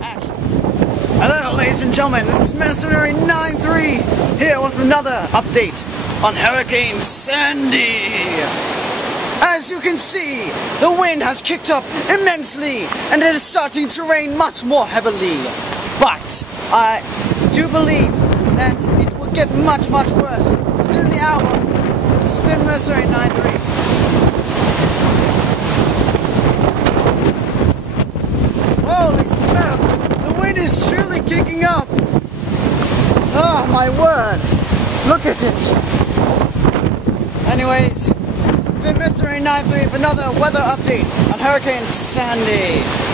Action. Hello ladies and gentlemen, this is Mercenary 93 here with another update on Hurricane Sandy. As you can see, the wind has kicked up immensely and it is starting to rain much more heavily. But I do believe that it will get much worse within the hour. This has been Mercenary 93. Holy smokes! The wind is truly kicking up! Oh my word! Look at it! Anyways, been Mercenary 93 with another weather update on Hurricane Sandy.